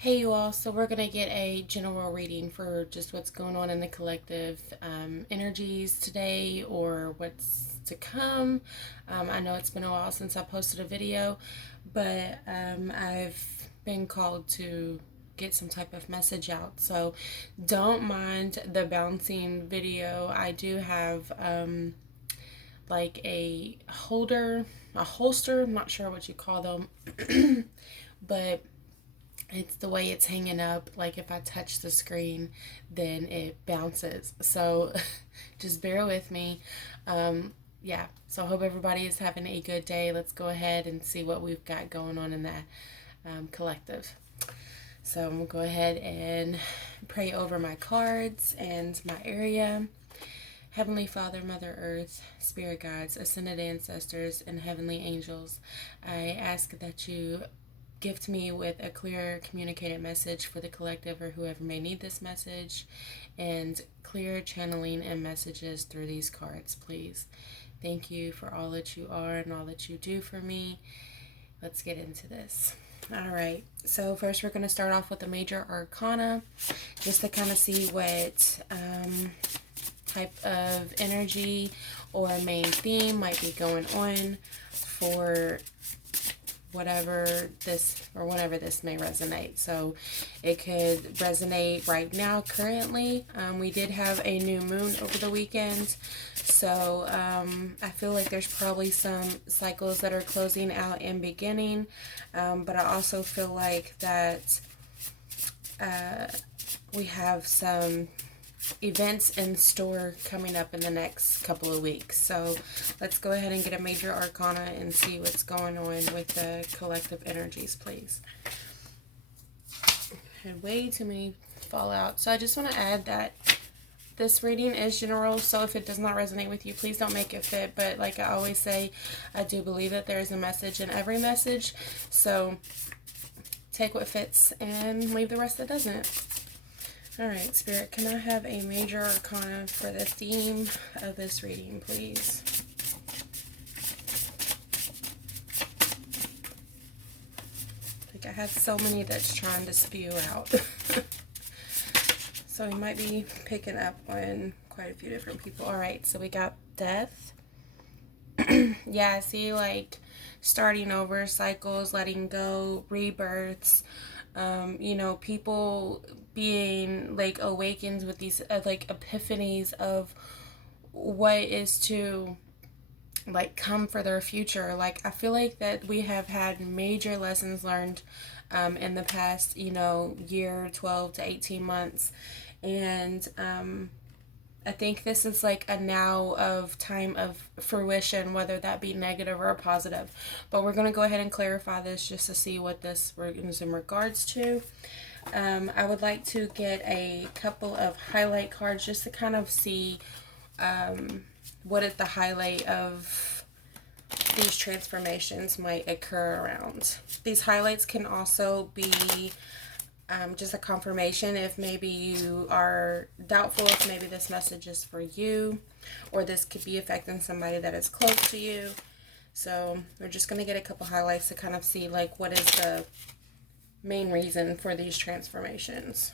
Hey you all, so we're going to get a general reading for just what's going on in the collective energies today or what's to come. I know it's been a while since I posted a video, but I've been called to get some type of message out. So don't mind the bouncing video. I do have like a holster, I'm not sure what you call them, but it's the way it's hanging up. Like if I touch the screen, then it bounces. So just bear with me. Yeah, so I hope everybody is having a good day. Let's go ahead and see what we've got going on in that collective. So I'm going to go ahead and pray over my cards and my area. Heavenly Father, Mother Earth, Spirit Guides, Ascended Ancestors, and Heavenly Angels, I ask that you gift me with a clear communicated message for the collective or whoever may need this message, and clear channeling and messages through these cards, please. Thank you for all that you are and all that you do for me. Let's get into this. All right, so first we're going to start off with the major arcana, just to kind of see what type of energy or main theme might be going on for whatever this or whenever this may resonate. So it could resonate right now currently. We did have a new moon over the weekend, so I feel like there's probably some cycles that are closing out and beginning, but I also feel like that we have some events in store coming up in the next couple of weeks. So let's go ahead and get a major arcana and see what's going on with the collective energies, please. I had way too many fall out. So I just want to add that this reading is general, so if it does not resonate with you, please don't make it fit. But like I always say, I do believe that there is a message in every message. So take what fits and leave the rest that doesn't. Alright, Spirit, can I have a major arcana for the theme of this reading, please? Like, I have so many that's trying to spew out. So we might be picking up on quite a few different people. Alright, so we got death. Yeah, I see, like, starting over, cycles, letting go, rebirths. People being like awakened with these like epiphanies of what is to like come for their future. Like I feel like that we have had major lessons learned in the past, year, 12 to 18 months, and I think this is like a now of time of fruition, whether that be negative or positive. But we're going to go ahead and clarify this just to see what this is in regards to. I would like to get a couple of highlight cards just to kind of see what is the highlight of these transformations might occur around. These highlights can also be just a confirmation if maybe you are doubtful if maybe this message is for you, or this could be affecting somebody that is close to you. So we're just going to get a couple highlights to kind of see like what is the main reason for these transformations.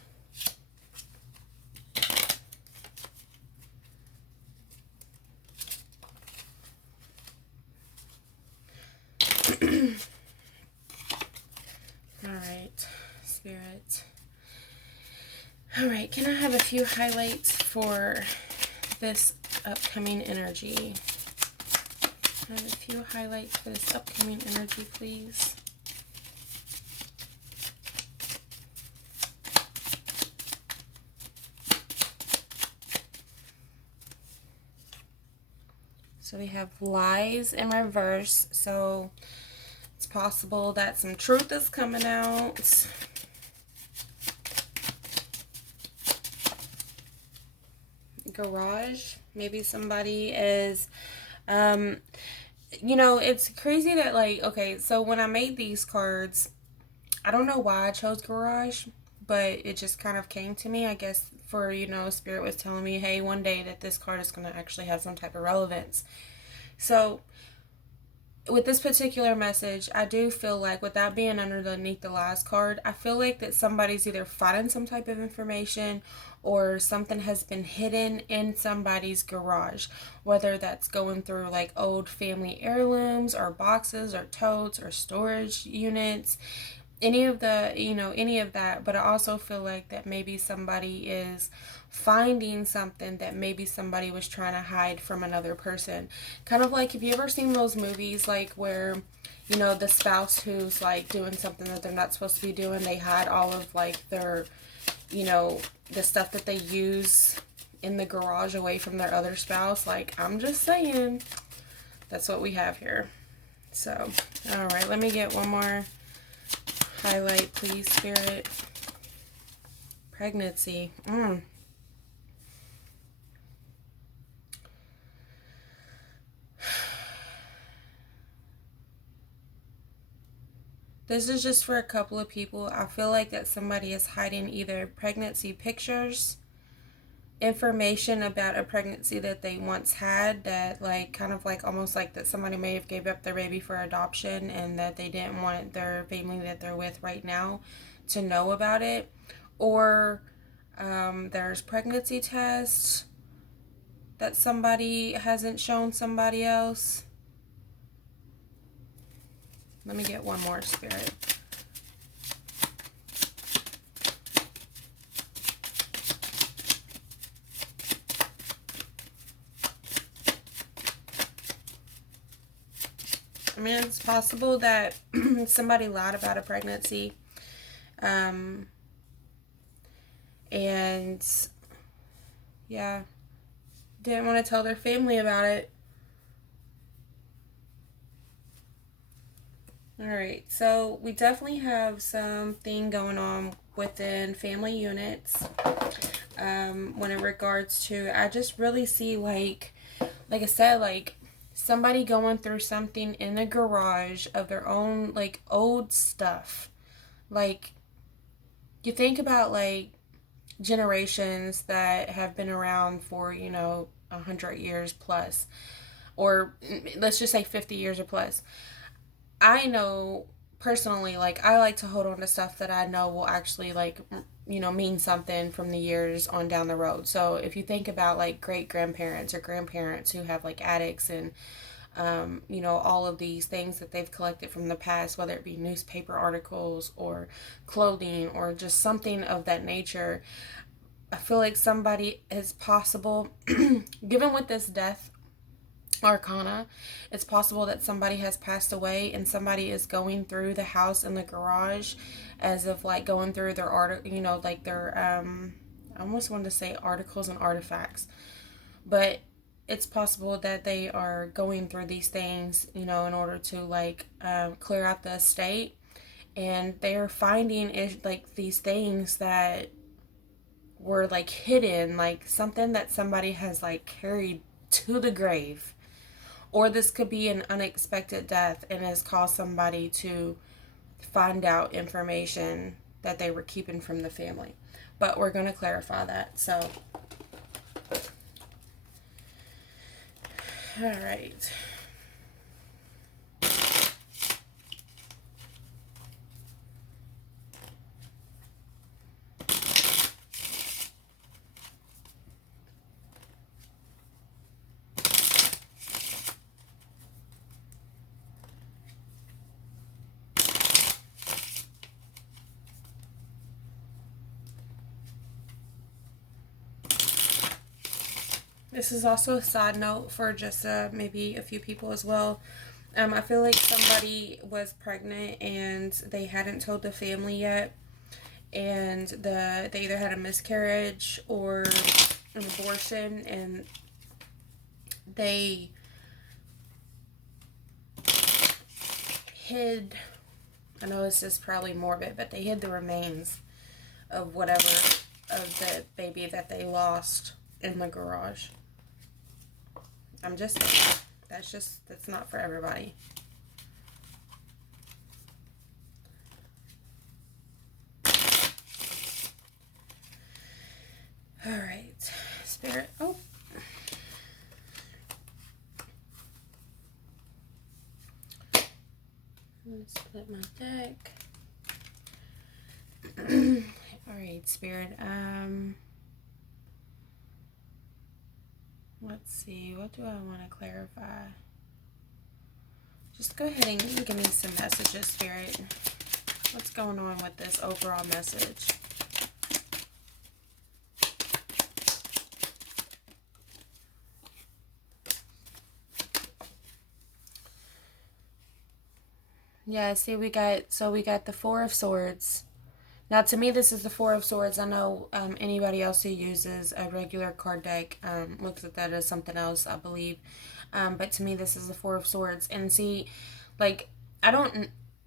All right, Spirit. All right, can I have a few highlights for this upcoming energy? I have a few highlights for this upcoming energy, please. So we have lies in reverse, so it's possible that some truth is coming out. Garage, maybe somebody is, it's crazy that like, okay, so when I made these cards, I don't know why I chose garage, but it just kind of came to me, I guess, for, Spirit was telling me, hey, one day that this card is going to actually have some type of relevance. So with this particular message, I do feel like, without being underneath the last card, I feel like that somebody's either finding some type of information or something has been hidden in somebody's garage, whether that's going through like old family heirlooms or boxes or totes or storage units, any of the, any of that. But I also feel like that maybe somebody is finding something that maybe somebody was trying to hide from another person. Kind of like, have you ever seen those movies like where, the spouse who's like doing something that they're not supposed to be doing, they hide all of like their, the stuff that they use in the garage away from their other spouse? Like, I'm just saying, that's what we have here. So, all right, let me get one more highlight, please, Spirit. Pregnancy. This is just for a couple of people. I feel like that somebody is hiding either pregnancy pictures, information about a pregnancy that they once had, that like kind of like almost like that somebody may have gave up their baby for adoption and that they didn't want their family that they're with right now to know about it. Or there's pregnancy tests that somebody hasn't shown somebody else. Let me get one more, Spirit. I mean, it's possible that somebody lied about a pregnancy. And yeah, didn't want to tell their family about it. Alright, so we definitely have something going on within family units. When in regards to, I just really see like I said, like somebody going through something in the garage of their own, like old stuff. Like, you think about like generations that have been around for, 100 years plus, or let's just say 50 years or plus. I know personally, like, I like to hold on to stuff that I know will actually, like, mean something from the years on down the road. So if you think about, like, great grandparents or grandparents who have, like, attics and, all of these things that they've collected from the past, whether it be newspaper articles or clothing or just something of that nature, I feel like somebody is possible, given with this death arcana, it's possible that somebody has passed away and somebody is going through the house and the garage as if like going through their art, like their I almost wanted to say articles and artifacts, but it's possible that they are going through these things, in order to like clear out the estate, and they're finding it like these things that were like hidden, like something that somebody has like carried to the grave. Or this could be an unexpected death and has caused somebody to find out information that they were keeping from the family. But we're going to clarify that. So, all right. This is also a side note for just maybe a few people as well. I feel like somebody was pregnant and they hadn't told the family yet, and they either had a miscarriage or an abortion, and they hid, I know this is probably morbid, but they hid the remains of whatever, of the baby that they lost in the garage. I'm just saying, that's not for everybody. All right, Spirit. Oh. Split my deck. All right, Spirit. Let's see. What do I want to clarify? Just go ahead and give me some messages, Spirit. What's going on with this overall message? Yeah, see, we got the Four of Swords. Now, to me, this is the Four of Swords. I know anybody else who uses a regular card deck looks at that as something else, I believe. But to me, this is the Four of Swords. And see, like,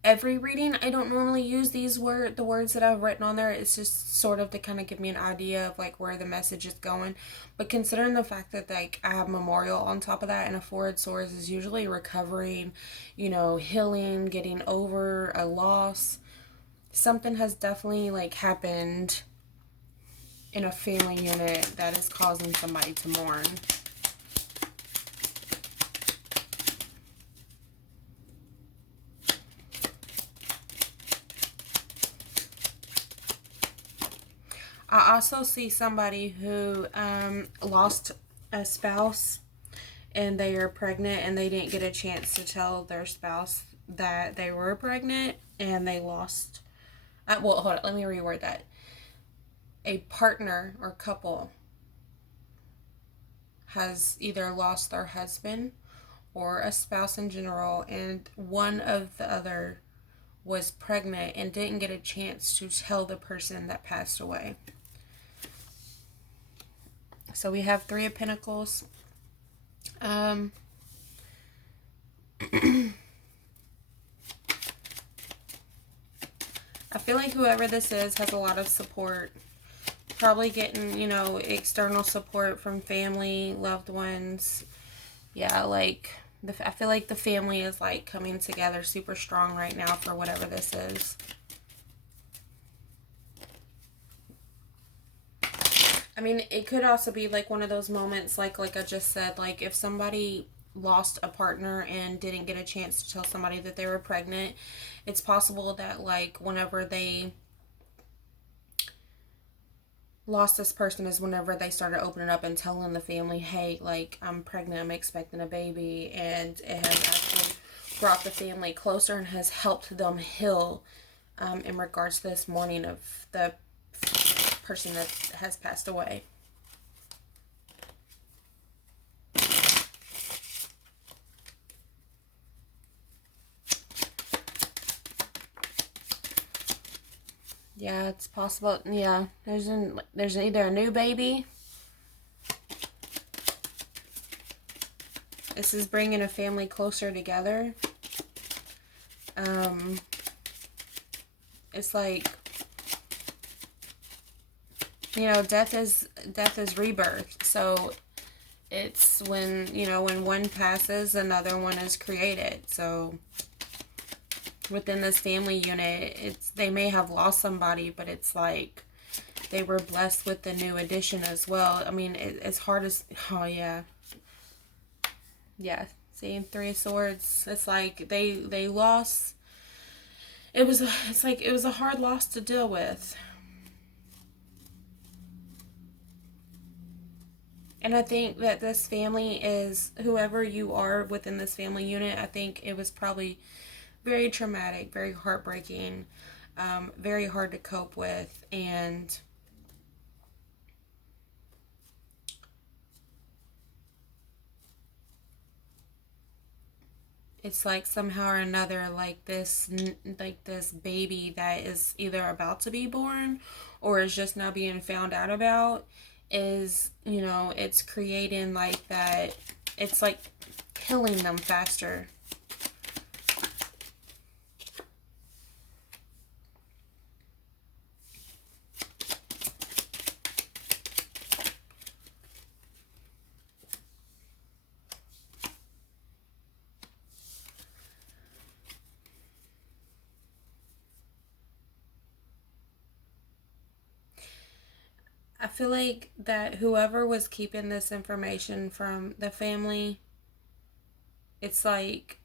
every reading, I don't normally use the words that I've written on there. It's just sort of to kind of give me an idea of, like, where the message is going. But considering the fact that, like, I have Memorial on top of that, and a Four of Swords is usually recovering, healing, getting over a loss. Something has definitely, like, happened in a family unit that is causing somebody to mourn. I also see somebody who lost a spouse and they are pregnant and they didn't get a chance to tell their spouse that they were pregnant and they lost. Well, hold on. Let me reword that. A partner or couple has either lost their husband or a spouse in general, and one of the other was pregnant and didn't get a chance to tell the person that passed away. So we have Three of Pentacles. I feel like whoever this is has a lot of support. Probably getting, external support from family, loved ones. Yeah, like, I feel like the family is, like, coming together super strong right now for whatever this is. I mean, it could also be, like, one of those moments, like I just said, like, if somebody lost a partner and didn't get a chance to tell somebody that they were pregnant, it's possible that, like, whenever they lost this person is whenever they started opening up and telling the family, hey, like, I'm pregnant, I'm expecting a baby, and it has actually brought the family closer and has helped them heal in regards to this mourning of the person that has passed away. Yeah, it's possible. Yeah, there's either a new baby. This is bringing a family closer together. It's like, death is rebirth. So it's when one passes, another one is created. So within this family unit, they may have lost somebody, but it's like they were blessed with the new addition as well. I mean, it's hard as, oh yeah. Yeah, see, Three of Swords. It's like they lost. It was a hard loss to deal with. And I think that this family is, whoever you are within this family unit, I think it was probably very traumatic, very heartbreaking, very hard to cope with, and it's like somehow or another, like this baby that is either about to be born or is just now being found out about is, it's creating like that, it's like killing them faster. I feel like that whoever was keeping this information from the family, it's like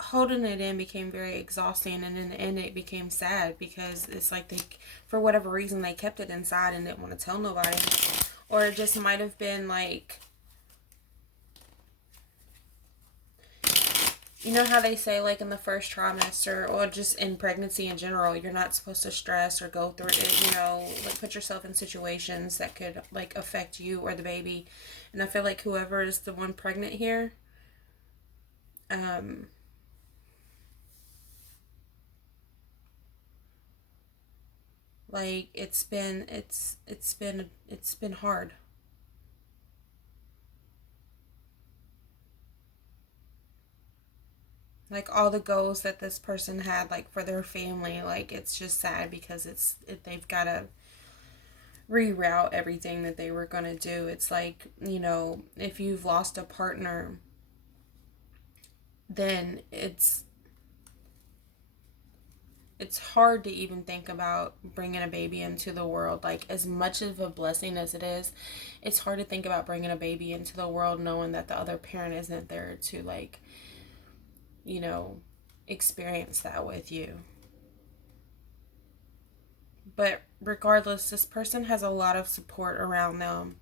holding it in became very exhausting, and in the end it became sad because it's like they, for whatever reason, they kept it inside and didn't want to tell nobody. Or it just might have been like, you know how they say, like, in the first trimester, or just in pregnancy in general, you're not supposed to stress or go through it, like put yourself in situations that could, like, affect you or the baby. And I feel like whoever is the one pregnant here, um, like, it's been hard. Like, all the goals that this person had, like, for their family, like, it's just sad because they've got to reroute everything that they were going to do. It's like, if you've lost a partner, then it's hard to even think about bringing a baby into the world. Like, as much of a blessing as it is, it's hard to think about bringing a baby into the world knowing that the other parent isn't there to, like, you know experience that with you. But regardless, this person has a lot of support around them.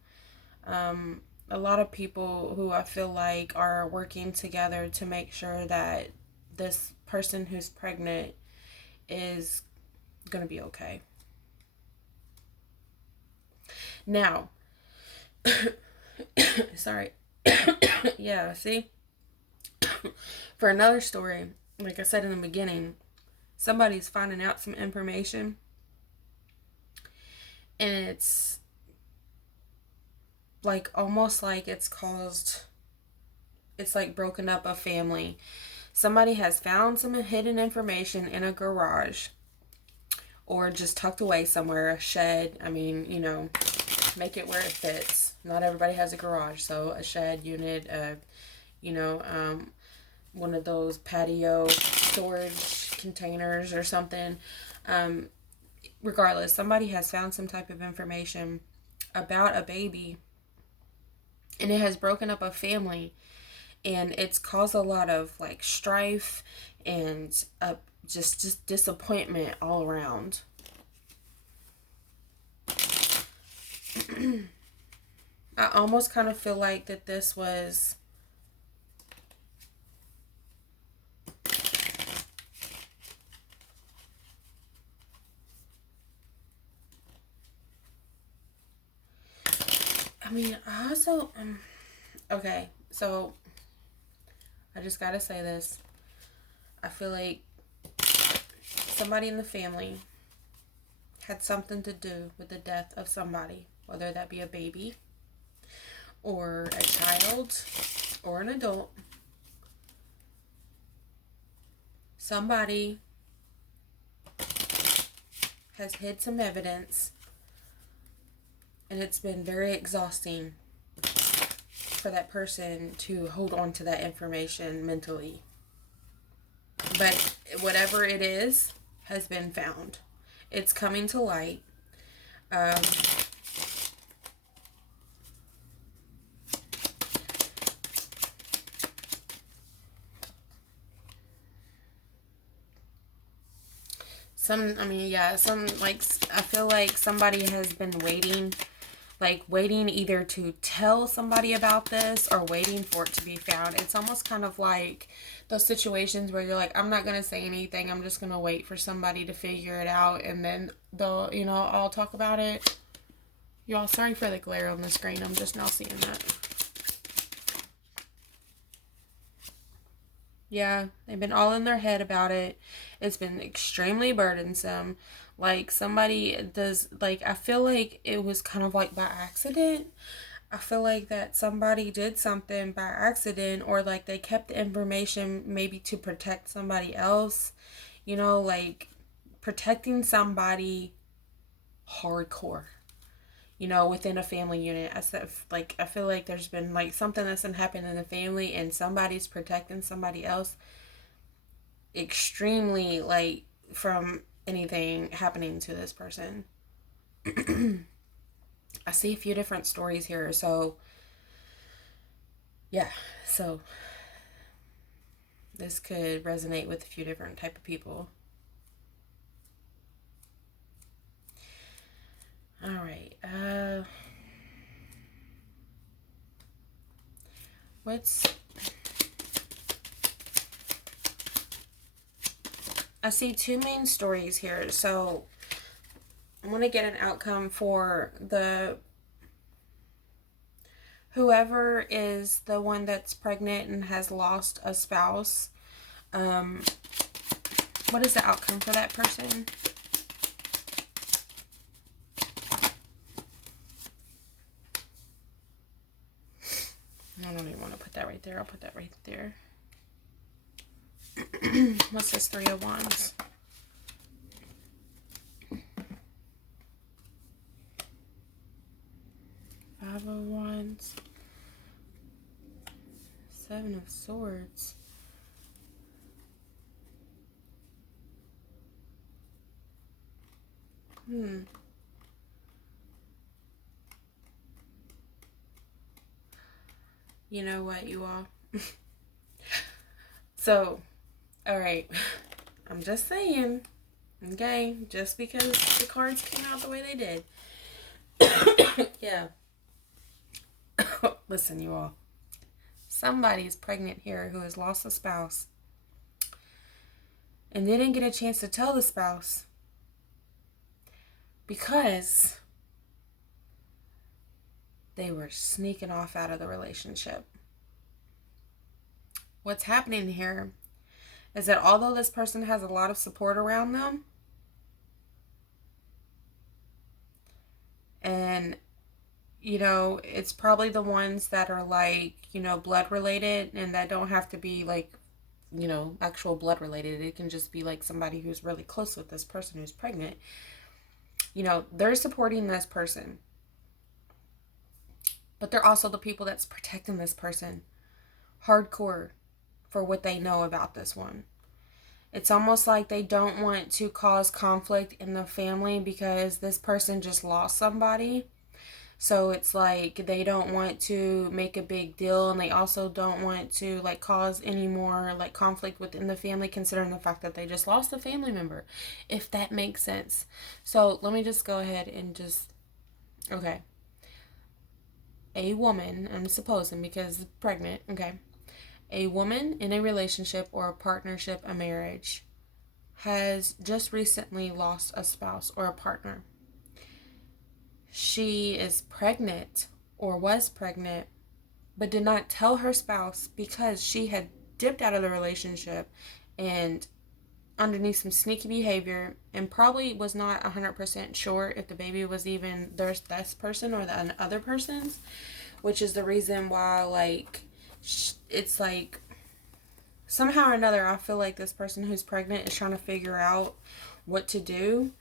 A lot of people who I feel like are working together to make sure that this person who's pregnant is going to be okay. Now, sorry. Yeah, see? For another story, like I said in the beginning, somebody's finding out some information, and it's like almost like it's like broken up a family. Somebody has found some hidden information in a garage or just tucked away somewhere, a shed. I mean, make it where it fits. Not everybody has a garage, so a shed unit, you know, um, one of those patio storage containers or something. Um, Regardless, somebody has found some type of information about a baby, and it has broken up a family, and it's caused a lot of, like, strife and just disappointment all around. I almost kind of feel like that this was, I mean, I also, okay, so I just gotta say this. I feel like somebody in the family had something to do with the death of somebody, whether that be a baby or a child or an adult. Somebody has hid some evidence, and it's been very exhausting for that person to hold on to that information mentally. But whatever it is has been found. It's coming to light. Um, like, I feel like somebody has been waiting either to tell somebody about this or waiting for it to be found. It's almost kind of like those situations where you're like, I'm not going to say anything. I'm just going to wait for somebody to figure it out, and then I'll talk about it. Y'all, sorry for the glare on the screen. I'm just now seeing that. Yeah, they've been all in their head about it. It's been extremely burdensome. Like, somebody does, like, I feel like it was kind of like by accident. I feel like that somebody did something by accident, or like they kept the information maybe to protect somebody else. Like, protecting somebody hardcore, within a family unit. I feel like there's been, like, something that's been happening in the family, and somebody's protecting somebody else extremely, like, from anything happening to this person. I see a few different stories here, so yeah, so This could resonate with a few different type of people. All right. I see two main stories here. So I want to get an outcome for whoever is the one that's pregnant and has lost a spouse. What is the outcome for that person? I don't even want to put that right there. I'll put that right there. What's this 3 of Wands? Five of Wands. 7 of Swords. You know what, you all? So, alright. I'm just saying. Okay? Just because the cards came out the way they did. Yeah. Listen, you all. Somebody's pregnant here who has lost a spouse. And they didn't get a chance to tell the spouse. Because they were sneaking off out of the relationship. What's happening here is that although this person has a lot of support around them, and, you know, it's probably the ones that are like, you know, blood related, and that don't have to be like, you know, actual blood related. It can just be like somebody who's really close with this person who's pregnant. You know, they're supporting this person. But they're also the people that's protecting this person hardcore for what they know about this one. It's almost like they don't want to cause conflict in the family because this person just lost somebody. So it's like they don't want to make a big deal, and they also don't want to like cause any more like conflict within the family, considering the fact that they just lost a family member, if that makes sense. So let me just go ahead and okay. A woman, I'm supposing because pregnant, okay. A woman in a relationship or a partnership, a marriage, has just recently lost a spouse or a partner. She is pregnant or was pregnant, but did not tell her spouse because she had dipped out of the relationship and underneath some sneaky behavior, and probably was not 100% sure if the baby was even this person or the other person's, which is the reason why, like, it's like somehow or another I feel like this person who's pregnant is trying to figure out what to do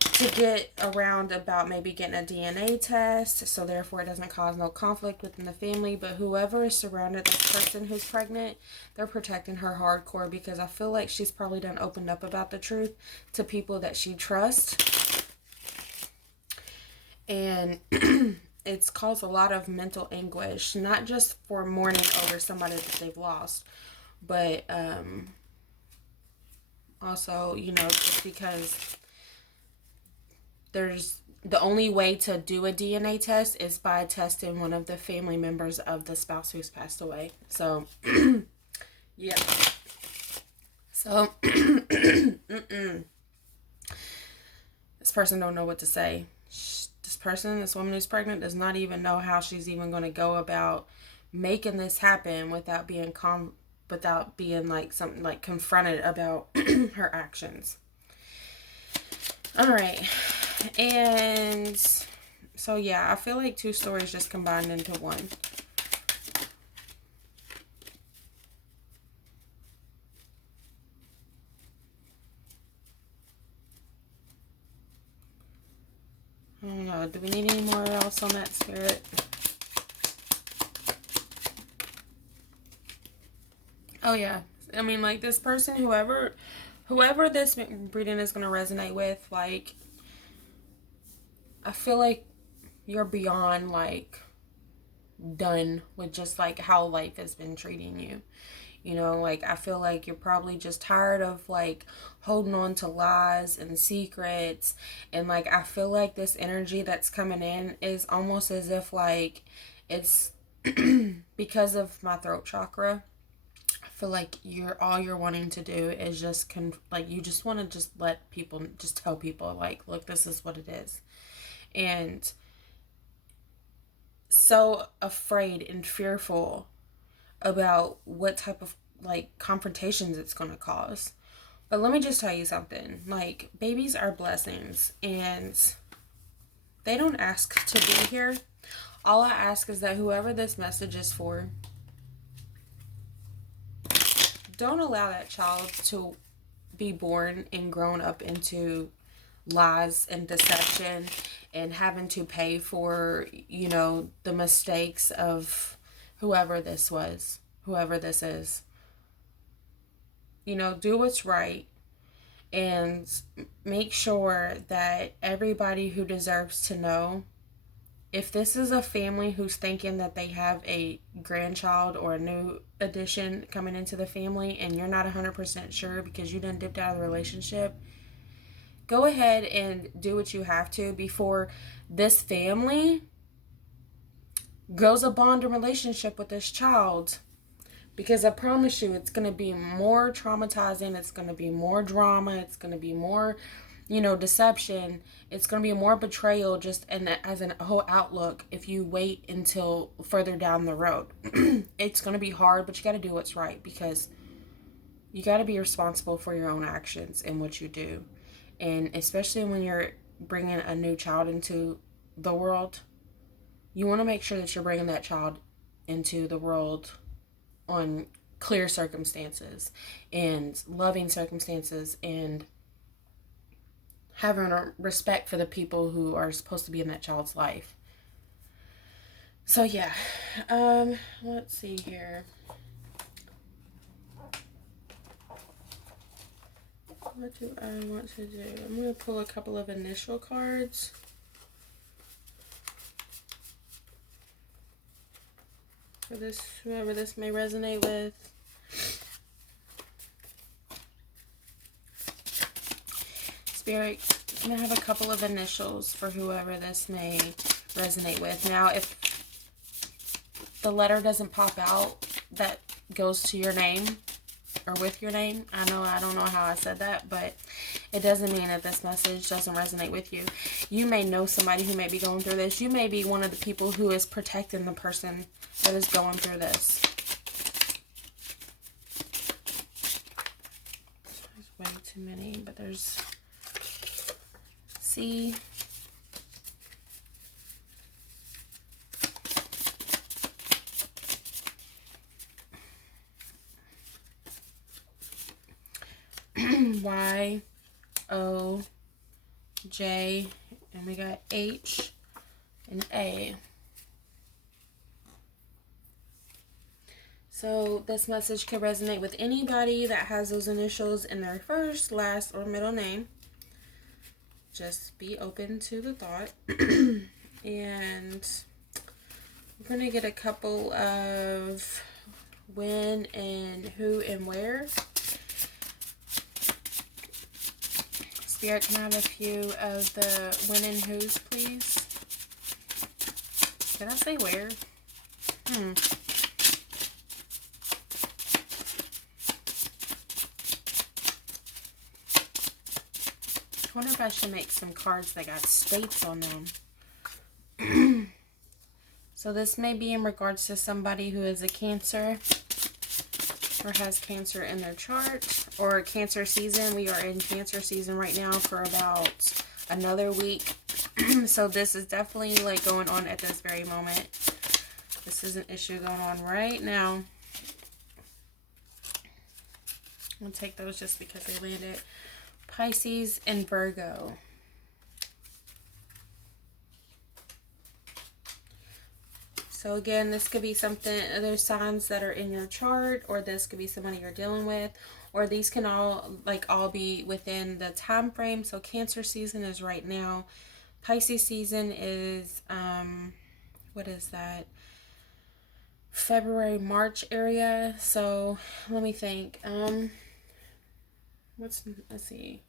to get around about maybe getting a DNA test, so therefore it doesn't cause no conflict within the family. But whoever is surrounded this person who's pregnant, they're protecting her hardcore, because I feel like she's probably done opened up about the truth to people that she trusts, and it's caused a lot of mental anguish, not just for mourning over somebody that they've lost, but also, you know, just because there's the only way to do a DNA test is by testing one of the family members of the spouse who's passed away. So, yeah. So, this person don't know what to say. This woman who's pregnant, does not even know how she's even going to go about making this happen without being like something like confronted about her actions. All right. And so, yeah, I feel like two stories just combined into one. I don't know. Do we need any more else on that, Spirit? Oh, yeah. I mean, like, this person, whoever this reading is going to resonate with, like, I feel like you're beyond, like, done with just, like, how life has been treating you. You know, like, I feel like you're probably just tired of, like, holding on to lies and secrets. And, like, I feel like this energy that's coming in is almost as if, like, it's because of my throat chakra. I feel like all you're wanting to do is just, like, you just want to just let people, just tell people, like, look, this is what it is. And so afraid and fearful about what type of, like, confrontations it's going to cause. But let me just tell you something. Like, babies are blessings, and they don't ask to be here. All I ask is that whoever this message is for, don't allow that child to be born and grown up into lies and deception and having to pay for, you know, the mistakes of whoever this was, whoever this is. You know, do what's right and make sure that everybody who deserves to know, if this is a family who's thinking that they have a grandchild or a new addition coming into the family and you're not 100% sure because you done dipped out of the relationship, go ahead and do what you have to before this family grows a bond or relationship with this child. Because I promise you, it's going to be more traumatizing. It's going to be more drama. It's going to be more, you know, deception. It's going to be more betrayal just as a whole outlook if you wait until further down the road. It's going to be hard, but you got to do what's right because you got to be responsible for your own actions and what you do. And especially when you're bringing a new child into the world, you want to make sure that you're bringing that child into the world on clear circumstances and loving circumstances and having a respect for the people who are supposed to be in that child's life. So yeah, let's see here. What do I want to do? I'm going to pull a couple of initial cards. For this, whoever this may resonate with. Spirit, I'm going to have a couple of initials for whoever this may resonate with. Now, if the letter doesn't pop out that goes to your name or with your name, I don't know how I said that, but it doesn't mean that this message doesn't resonate with you. You may know somebody who may be going through this. You may be one of the people who is protecting the person that is going through this. There's way too many, but there's C. Y, O, J, and we got H and A. So this message could resonate with anybody that has those initials in their first, last, or middle name. Just be open to the thought. And we're going to get a couple of when and who and where. Spirit, can I have a few of the when and who's, please? Did I say where? I wonder if I should make some cards that got states on them. So this may be in regards to somebody who is a Cancer or has Cancer in their chart, or Cancer season. We are in Cancer season right now for about another week. So this is definitely like going on at this very moment. This is an issue going on right now. I'm going to take those just because they landed. Pisces and Virgo. So again, this could be something, other signs that are in your chart, or this could be somebody you're dealing with, or these can all be within the time frame. So Cancer season is right now. Pisces season is, what is that? February, March area. So let me think. Let's see.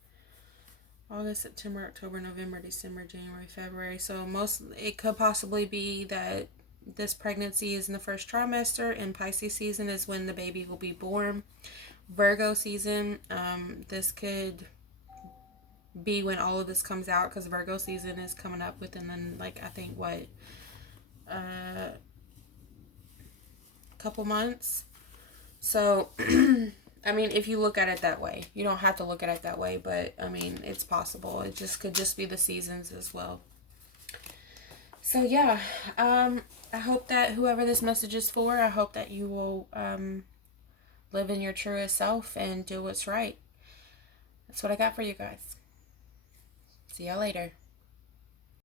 August, September, October, November, December, January, February. So it could possibly be that this pregnancy is in the first trimester, and Pisces season is when the baby will be born. Virgo season, this could be when all of this comes out, because Virgo season is coming up within then, like, I think what, a couple months. So I mean, if you look at it that way, you don't have to look at it that way, but I mean, it's possible. It just could just be the seasons as well. So yeah, I hope that whoever this message is for, I hope that you will live in your truest self and do what's right. That's what I got for you guys. See y'all later.